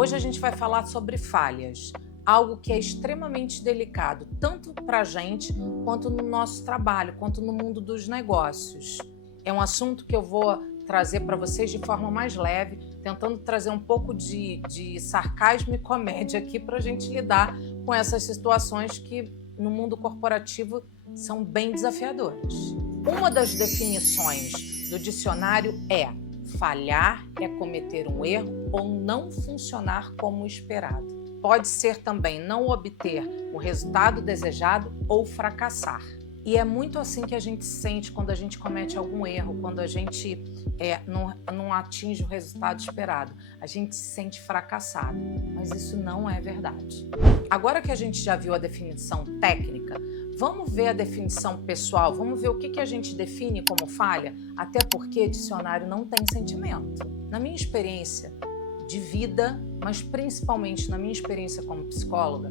Hoje a gente vai falar sobre falhas, algo que é extremamente delicado, tanto para a gente, quanto no nosso trabalho, quanto no mundo dos negócios. É um assunto que eu vou trazer para vocês de forma mais leve, tentando trazer um pouco de sarcasmo e comédia aqui para a gente lidar com essas situações que no mundo corporativo são bem desafiadoras. Uma das definições do dicionário é: falhar é cometer um erro ou não funcionar como esperado. Pode ser também não obter o resultado desejado ou fracassar. E é muito assim que a gente sente quando a gente comete algum erro, quando a gente não atinge o resultado esperado. A gente se sente fracassado, mas isso não é verdade. Agora que a gente já viu a definição técnica, vamos ver a definição pessoal, vamos ver o que a gente define como falha, até porque dicionário não tem sentimento. Na minha experiência de vida, mas principalmente na minha experiência como psicóloga,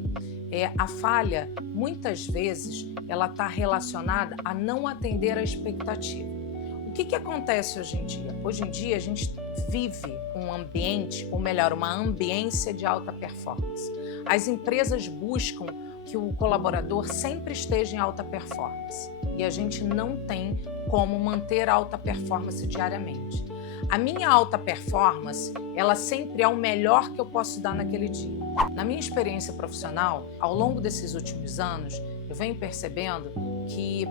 a falha, muitas vezes, ela está relacionada a não atender a expectativa. O que acontece hoje em dia? Hoje em dia, a gente vive um ambiente, ou melhor, uma ambiência de alta performance. As empresas buscam que o colaborador sempre esteja em alta performance. E a gente não tem como manter a alta performance diariamente. A minha alta performance, ela sempre é o melhor que eu posso dar naquele dia. Na minha experiência profissional, ao longo desses últimos anos, eu venho percebendo que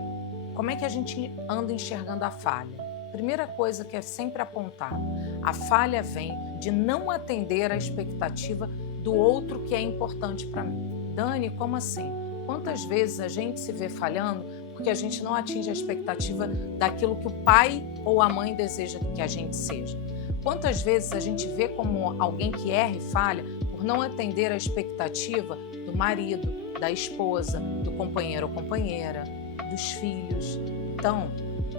como é que a gente anda enxergando a falha. Primeira coisa que é sempre apontar, a falha vem de não atender a expectativa do outro que é importante para mim. Dani, como assim? Quantas vezes a gente se vê falhando porque a gente não atinge a expectativa daquilo que o pai ou a mãe deseja que a gente seja? Quantas vezes a gente vê como alguém que erra e falha por não atender a expectativa do marido, da esposa, do companheiro ou companheira, dos filhos? Então,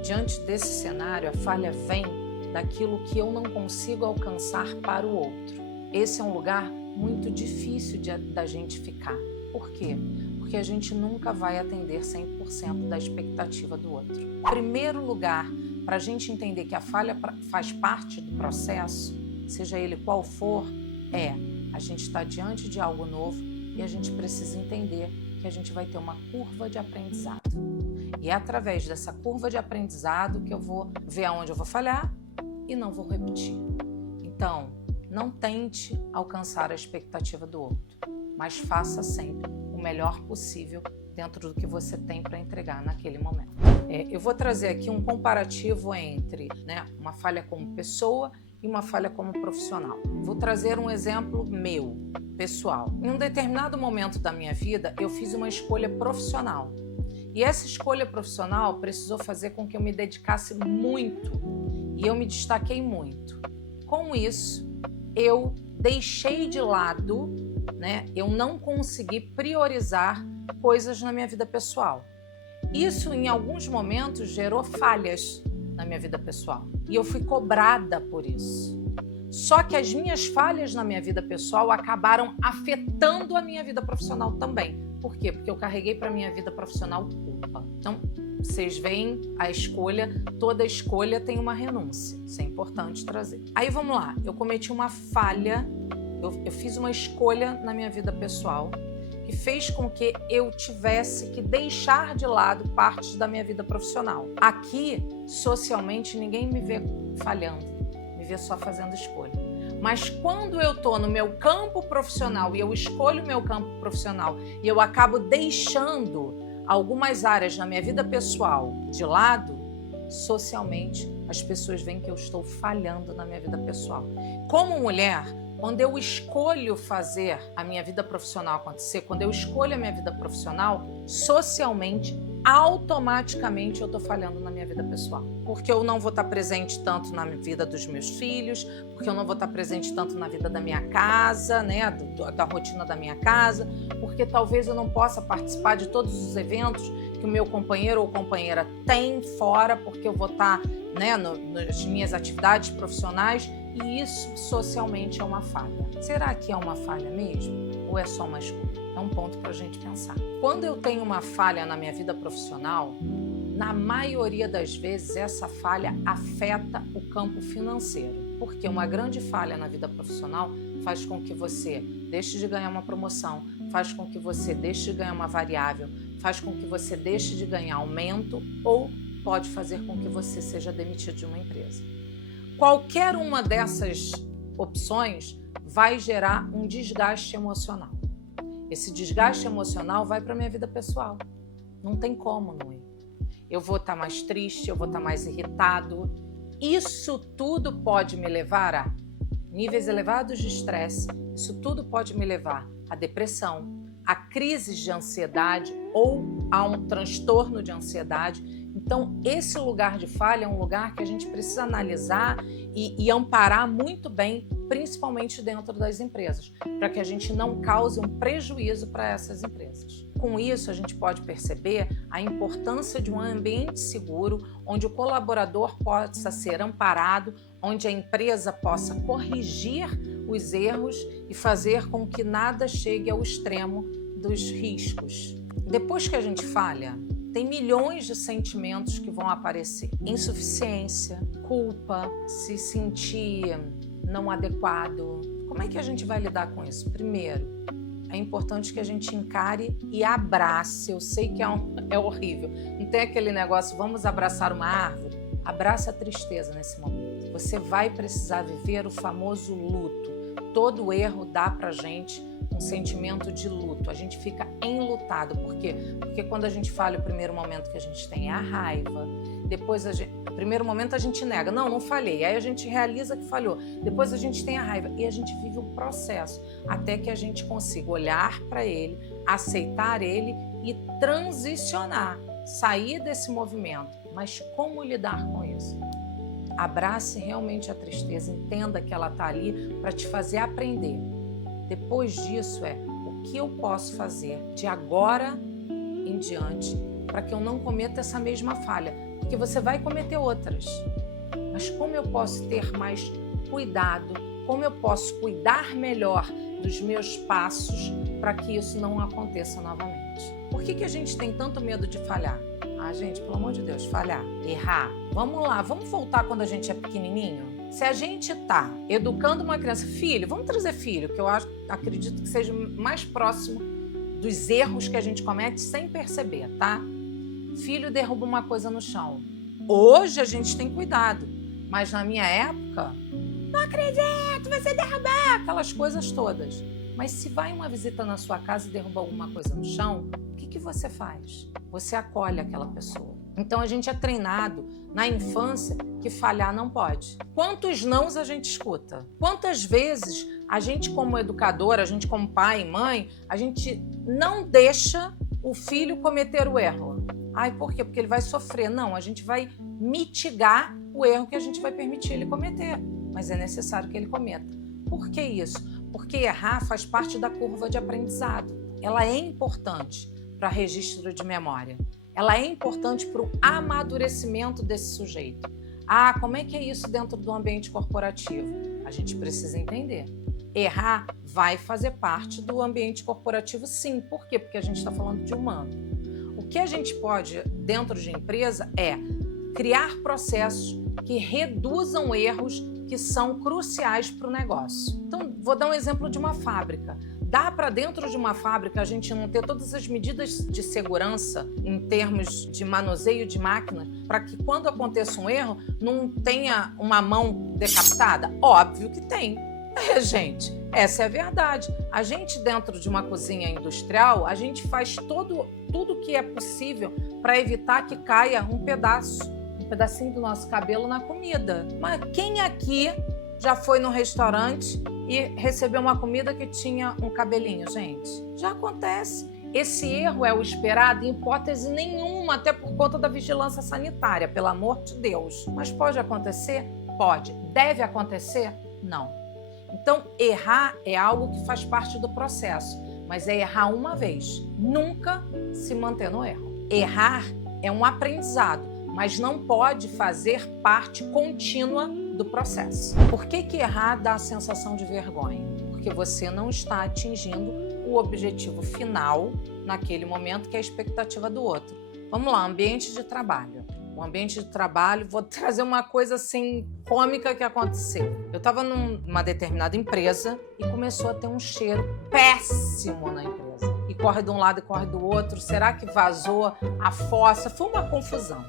diante desse cenário, a falha vem daquilo que eu não consigo alcançar para o outro. Esse é um lugar muito difícil da gente ficar. Por quê? Porque a gente nunca vai atender 100% da expectativa do outro. Primeiro lugar, para a gente entender que a falha faz parte do processo, seja ele qual for, a gente está diante de algo novo e a gente precisa entender que a gente vai ter uma curva de aprendizado. E é através dessa curva de aprendizado que eu vou ver aonde eu vou falhar e não vou repetir. Então, não tente alcançar a expectativa do outro, mas faça sempre o melhor possível dentro do que você tem para entregar naquele momento. Eu vou trazer aqui um comparativo entre uma falha como pessoa e uma falha como profissional. Vou trazer um exemplo meu, pessoal. Em um determinado momento da minha vida, eu fiz uma escolha profissional. E essa escolha profissional precisou fazer com que eu me dedicasse muito. E eu me destaquei muito. Com isso, eu deixei de lado, eu não consegui priorizar coisas na minha vida pessoal. Isso, em alguns momentos, gerou falhas na minha vida pessoal. E eu fui cobrada por isso. Só que as minhas falhas na minha vida pessoal acabaram afetando a minha vida profissional também. Por quê? Porque eu carreguei para a minha vida profissional culpa. Então, vocês veem a escolha, toda escolha tem uma renúncia. Isso é importante trazer. Aí vamos lá, eu cometi uma falha, eu fiz uma escolha na minha vida pessoal que fez com que eu tivesse que deixar de lado partes da minha vida profissional. Aqui, socialmente, ninguém me vê falhando, me vê só fazendo escolha. Mas quando eu estou no meu campo profissional e eu escolho o meu campo profissional e eu acabo deixando algumas áreas na minha vida pessoal de lado, socialmente as pessoas veem que eu estou falhando na minha vida pessoal. Como mulher, quando eu escolho fazer a minha vida profissional acontecer, quando eu escolho a minha vida profissional, socialmente, automaticamente eu estou falhando na minha vida pessoal. Porque eu não vou estar presente tanto na vida dos meus filhos, porque eu não vou estar presente tanto na vida da minha casa, da rotina da minha casa, porque talvez eu não possa participar de todos os eventos que o meu companheiro ou companheira tem fora, porque eu vou estar nas minhas atividades profissionais, e isso socialmente é uma falha. Será que é uma falha mesmo? Ou é só uma escolha? É um ponto para a gente pensar. Quando eu tenho uma falha na minha vida profissional, na maioria das vezes essa falha afeta o campo financeiro. Porque uma grande falha na vida profissional faz com que você deixe de ganhar uma promoção, faz com que você deixe de ganhar uma variável, faz com que você deixe de ganhar aumento ou pode fazer com que você seja demitido de uma empresa. Qualquer uma dessas opções vai gerar um desgaste emocional. Esse desgaste emocional vai para a minha vida pessoal. Não tem como não ir. Eu vou estar mais triste, eu vou estar mais irritado. Isso tudo pode me levar a níveis elevados de estresse. Isso tudo pode me levar à depressão, a crises de ansiedade ou a um transtorno de ansiedade. Então, esse lugar de falha é um lugar que a gente precisa analisar e amparar muito bem, principalmente dentro das empresas, para que a gente não cause um prejuízo para essas empresas. Com isso, a gente pode perceber a importância de um ambiente seguro, onde o colaborador possa ser amparado, onde a empresa possa corrigir os erros e fazer com que nada chegue ao extremo dos riscos. Depois que a gente falha, tem milhões de sentimentos que vão aparecer. Insuficiência, culpa, se sentir não adequado. Como é que a gente vai lidar com isso? Primeiro, é importante que a gente encare e abrace. Eu sei que é horrível. Não tem aquele negócio, vamos abraçar uma árvore? Abraça a tristeza nesse momento. Você vai precisar viver o famoso luto. Todo erro dá pra gente um sentimento de luto. A gente fica enlutado. Por quê? Porque quando a gente falha, o primeiro momento que a gente tem é a raiva. Depois, no primeiro momento a gente nega. Não falhei. Aí a gente realiza que falhou. Depois a gente tem a raiva. E a gente vive um processo até que a gente consiga olhar para ele, aceitar ele e transicionar. Sair desse movimento. Mas como lidar com isso? Abrace realmente a tristeza. Entenda que ela está ali para te fazer aprender. Depois disso o que eu posso fazer de agora em diante para que eu não cometa essa mesma falha, porque você vai cometer outras. Mas como eu posso ter mais cuidado, como eu posso cuidar melhor dos meus passos para que isso não aconteça novamente? Por que a gente tem tanto medo de falhar? Gente, pelo amor de Deus, falhar, errar. Vamos lá, vamos voltar quando a gente é pequenininho? Se a gente está educando uma criança, filho, vamos trazer filho, que eu acredito que seja mais próximo dos erros que a gente comete sem perceber, tá? Filho derruba uma coisa no chão. Hoje a gente tem cuidado, mas na minha época, não acredito, você derrubar, aquelas coisas todas. Mas se vai uma visita na sua casa e derruba alguma coisa no chão, o que você faz? Você acolhe aquela pessoa. Então a gente é treinado na infância que falhar não pode. Quantos nãos a gente escuta? Quantas vezes a gente como educador, a gente como pai e mãe, a gente não deixa o filho cometer o erro? Por quê? Porque ele vai sofrer. Não, a gente vai mitigar o erro que a gente vai permitir ele cometer. Mas é necessário que ele cometa. Por que isso? Porque errar faz parte da curva de aprendizado. Ela é importante para registro de memória. Ela é importante para o amadurecimento desse sujeito. Como é que é isso dentro do ambiente corporativo? A gente precisa entender. Errar vai fazer parte do ambiente corporativo, sim. Por quê? Porque a gente está falando de humano. O que a gente pode, dentro de empresa, é criar processos que reduzam erros que são cruciais para o negócio. Então, vou dar um exemplo de uma fábrica. Dá para dentro de uma fábrica a gente não ter todas as medidas de segurança em termos de manuseio de máquinas para que quando aconteça um erro não tenha uma mão decapitada? Óbvio que tem. Gente, essa é a verdade. A gente dentro de uma cozinha industrial, a gente faz tudo que é possível para evitar que caia um pedacinho do nosso cabelo na comida. Mas quem aqui já foi no restaurante e recebeu uma comida que tinha um cabelinho, gente? Já acontece. Esse erro é o esperado em hipótese nenhuma, até por conta da vigilância sanitária, pelo amor de Deus. Mas pode acontecer? Pode. Deve acontecer? Não. Então, errar é algo que faz parte do processo, mas é errar uma vez, nunca se manter no erro. Errar é um aprendizado, mas não pode fazer parte contínua do processo. Por que errar dá a sensação de vergonha? Porque você não está atingindo o objetivo final naquele momento, que é a expectativa do outro. Vamos lá, ambiente de trabalho. o ambiente de trabalho, vou trazer uma coisa assim cômica que aconteceu. Eu estava numa determinada empresa e começou a ter um cheiro péssimo na empresa. E corre de um lado e corre do outro. Será que vazou a fossa? Foi uma confusão.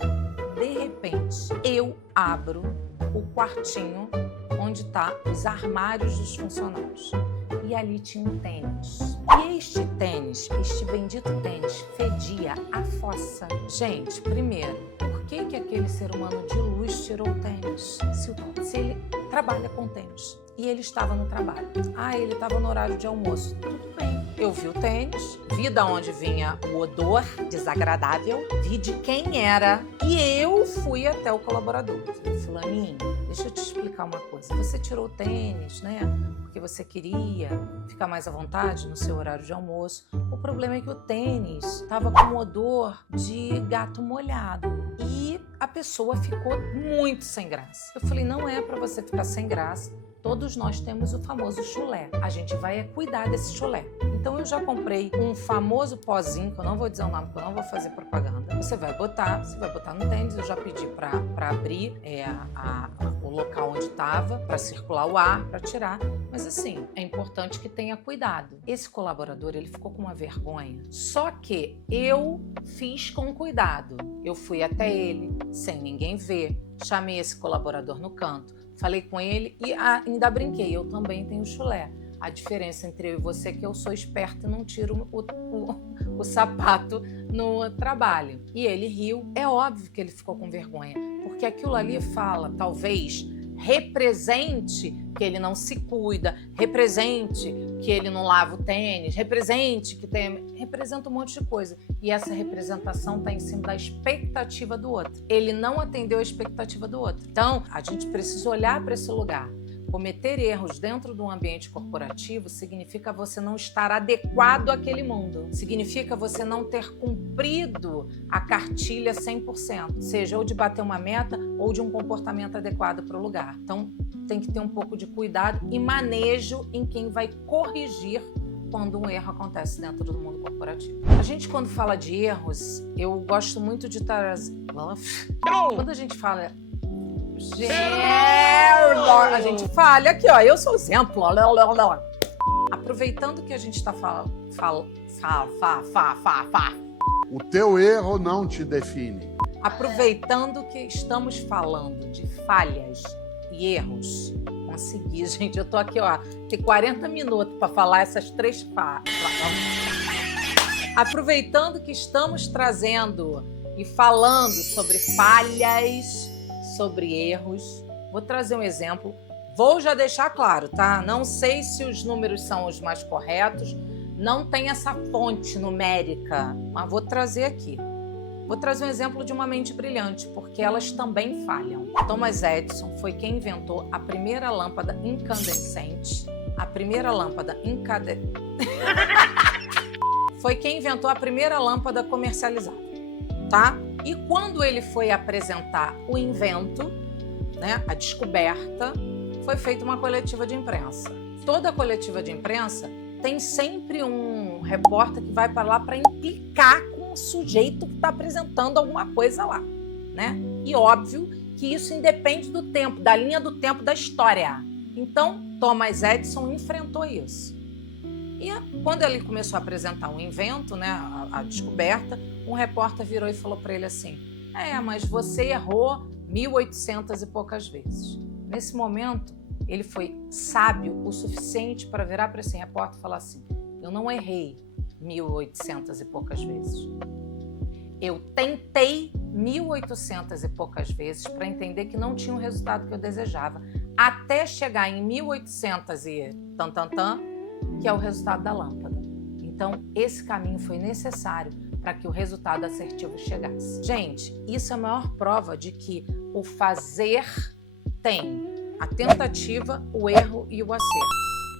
De repente, eu abro o quartinho onde tá os armários dos funcionários. E ali tinha um tênis. E este bendito tênis, fedia a fossa. Gente, primeiro, por que aquele ser humano de luz tirou o tênis? Se ele trabalha com tênis e ele estava no trabalho. Ele estava no horário de almoço. Tudo bem. Eu vi o tênis, vi de onde vinha o odor desagradável, vi de quem era e eu fui até o colaborador. Falei, fulaninho, deixa eu te explicar uma coisa. Você tirou o tênis, né? Porque você queria ficar mais à vontade no seu horário de almoço. O problema é que o tênis estava com odor de gato molhado. E a pessoa ficou muito sem graça. Eu falei, não é para você ficar sem graça. Todos nós temos o famoso chulé. A gente vai cuidar desse chulé. Então eu já comprei um famoso pozinho, que eu não vou dizer o nome, porque eu não vou fazer propaganda. Você vai botar no tênis. Eu já pedi para abrir o local onde estava, para circular o ar, para tirar. Mas assim, é importante que tenha cuidado. Esse colaborador, ele ficou com uma vergonha. Só que eu fiz com cuidado. Eu fui até ele, sem ninguém ver. Chamei esse colaborador no canto. Falei com ele e ainda brinquei. Eu também tenho chulé. A diferença entre eu e você é que eu sou esperta e não tiro o sapato no trabalho. E ele riu. É óbvio que ele ficou com vergonha, porque aquilo ali fala, talvez, represente que ele não se cuida, represente que ele não lava o tênis, representa um monte de coisa. E essa representação está em cima da expectativa do outro. Ele não atendeu a expectativa do outro. Então, a gente precisa olhar para esse lugar. Cometer erros dentro de um ambiente corporativo significa você não estar adequado àquele mundo. Significa você não ter cumprido a cartilha 100%, seja ou de bater uma meta ou de um comportamento adequado para o lugar. Então, tem que ter um pouco de cuidado e manejo em quem vai corrigir quando um erro acontece dentro do mundo corporativo. A gente, quando fala de erros, eu gosto muito de trazer... Quando a gente fala... A gente falha aqui, ó. Eu sou o exemplo. Aproveitando que a gente está O teu erro não te define. Aproveitando que estamos falando de falhas e erros, consegui, gente. Eu tô aqui, ó, tem 40 minutos para falar essas 3 falhas. Aproveitando que estamos trazendo e falando sobre falhas, sobre erros, vou trazer um exemplo. Vou já deixar claro, tá? Não sei se os números são os mais corretos, não tem essa fonte numérica, mas vou trazer aqui. Vou trazer um exemplo de uma mente brilhante, porque elas também falham. Thomas Edison foi quem inventou a primeira lâmpada incandescente. Foi quem inventou a primeira lâmpada comercializada, tá? E quando ele foi apresentar o invento, né, a descoberta, foi feita uma coletiva de imprensa. Toda coletiva de imprensa tem sempre um repórter que vai para lá para implicar com o sujeito que está apresentando alguma coisa lá, né? E óbvio que isso independe do tempo, da linha do tempo da história. Então, Thomas Edison enfrentou isso. E quando ele começou a apresentar um invento, né, a descoberta, um repórter virou e falou para ele assim: mas você errou 1.800 e poucas vezes. Nesse momento, ele foi sábio o suficiente para virar para esse repórter e falar assim: eu não errei 1.800 e poucas vezes. Eu tentei 1.800 e poucas vezes para entender que não tinha o resultado que eu desejava, até chegar em 1.800 e que é o resultado da lâmpada. Então, esse caminho foi necessário para que o resultado assertivo chegasse. Gente, isso é a maior prova de que o fazer tem a tentativa, o erro e o acerto.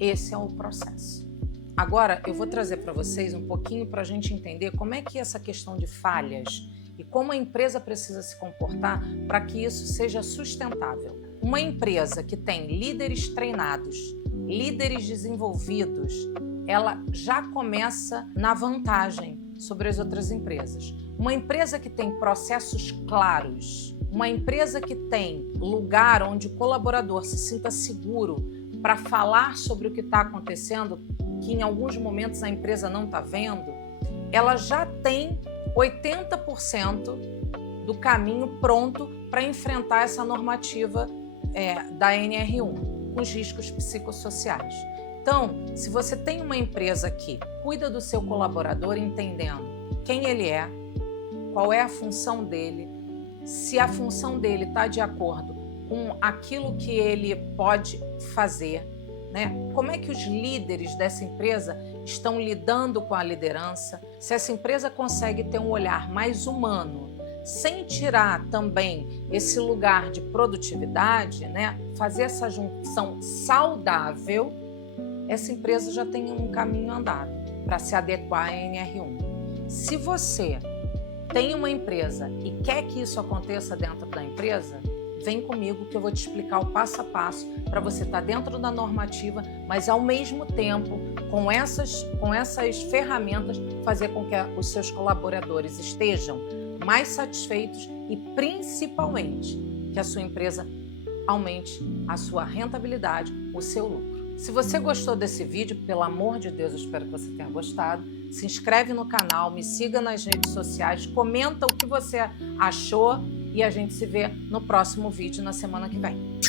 Esse é o processo. Agora, eu vou trazer para vocês um pouquinho para a gente entender como é que essa questão de falhas e como a empresa precisa se comportar para que isso seja sustentável. Uma empresa que tem líderes treinados, líderes desenvolvidos, ela já começa na vantagem. sobre as outras empresas. Uma empresa que tem processos claros, uma empresa que tem lugar onde o colaborador se sinta seguro para falar sobre o que está acontecendo, que em alguns momentos a empresa não está vendo, ela já tem 80% do caminho pronto para enfrentar essa normativa da NR1, com os riscos psicossociais. Então, se você tem uma empresa que cuida do seu colaborador entendendo quem ele é, qual é a função dele, se a função dele está de acordo com aquilo que ele pode fazer, né? Como é que os líderes dessa empresa estão lidando com a liderança, se essa empresa consegue ter um olhar mais humano, sem tirar também esse lugar de produtividade, né? Fazer essa junção saudável, essa empresa já tem um caminho andado para se adequar à NR1. Se você tem uma empresa e quer que isso aconteça dentro da empresa, vem comigo que eu vou te explicar o passo a passo para você estar dentro da normativa, mas ao mesmo tempo, com essas ferramentas, fazer com que os seus colaboradores estejam mais satisfeitos e, principalmente, que a sua empresa aumente a sua rentabilidade, o seu lucro. Se você gostou desse vídeo, pelo amor de Deus, eu espero que você tenha gostado. Se inscreve no canal, me siga nas redes sociais, comenta o que você achou e a gente se vê no próximo vídeo na semana que vem.